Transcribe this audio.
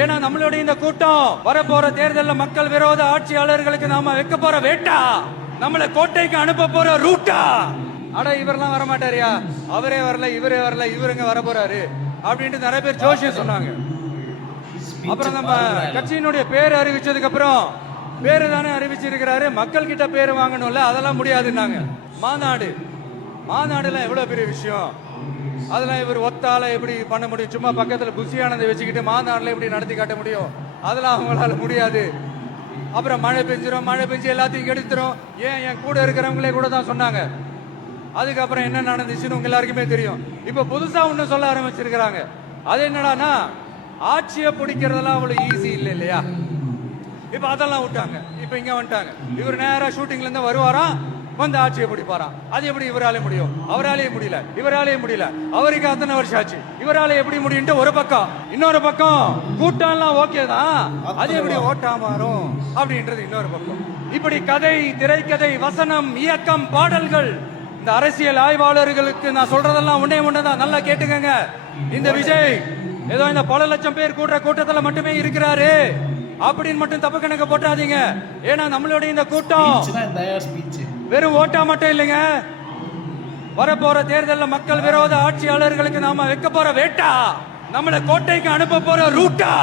ஏன்னா நம்மளுடைய இந்த கூட்டம் வரப்போற தேர்தலில் மக்கள் விரோத ஆட்சியாளர்களுக்கு நாம வைக்க போற வேட்டா, நம்மளை கோட்டைக்கு அனுப்ப போற ரூட்டா. அட இவரெல்லாம் வரமாட்டாரியா, அவரே வரல இவரே வரல, இவருங்க வர போறாரு அப்படின்ட்டு நிறைய பேர் ஜோஷியம் சொன்னாங்க. அப்புறம் நம்ம கட்சியினுடைய பேர் அறிவிச்சதுக்கு அப்புறம் பேரு தானே அறிவிச்சிருக்கிறாரு, மக்கள் கிட்ட பேரு வாங்கணும்ல, அதெல்லாம் முடியாதுன்னாங்க. மாநாடுலாம் எவ்வளவு பெரிய விஷயம், அதெல்லாம் இவர் ஒத்தால எப்படி பண்ண முடியும்? சும்மா பக்கத்துல புஷியானதை வச்சுக்கிட்டு மாநாடுல எப்படி நடத்தி காட்ட முடியும்? அதெல்லாம் அவங்களால முடியாது. அப்புறம் மழை பெஞ்சு எல்லாத்தையும் கெடுத்துரும். ஏன் என் கூட இருக்கிறவங்களே கூட தான் சொன்னாங்க. அதுக்கப்புறம் என்ன நடந்துச்சுன்னு உங்க எல்லாருக்குமே தெரியும். இப்ப புதுசா ஒண்ணு சொல்ல ஆரம்பிச்சிருக்கிறாங்க. அது என்னடானா, ஆட்சியை பிடிக்கிறதெல்லாம் அவ்வளவு ஈஸி இல்லை இல்லையா? இப்ப அதெல்லாம் விட்டாங்க. இப்ப இங்க வந்துட்டாங்க. இவர் நேரா ஷூட்டிங்ல இருந்து வருவாராம், வந்து ஆட்சியை பிடிப்பாராம். அது எப்படி இவராலே முடியும்? அவராலேயே முடியல, இவராலேயே முடியல. அவருக்கு அத்தனை வருஷம் ஆச்சு, இவராலே எப்படி முடியும்? ஒரு பக்கம். இன்னொரு பக்கம் கூட்டம் எல்லாம் ஓகே தான், அது எப்படி ஓட்டா மாறும் அப்படின்றது இன்னொரு பக்கம். இப்படி கதை, திரைக்கதை, வசனம், இயக்கம், பாடல்கள். இந்த அரசியல் ஆய்வாளர்களுக்கு நான் சொல்றதெல்லாம் ஒன்னே ஒண்ணுதான், நல்லா கேட்டுக்கங்க. இந்த விஜய் ஏதோ இந்த பல லட்சம் பேர் கூடுற கூட்டத்துல மட்டுமே இருக்கிறாரு அப்படின்னு மட்டும் தப்பு கணக்கு போட்டாதீங்க. ஏன்னா நம்மளுடைய இந்த கூட்டம் வெறும் ஓட்டா மட்டும் இல்லைங்க, வரப்போற தேர்தலில் மக்கள் விரோத ஆட்சியாளர்களுக்கு நாம வைக்க போற வேட்டா, நம்மளை கோட்டைக்கு அனுப்ப போற ரூட்டா.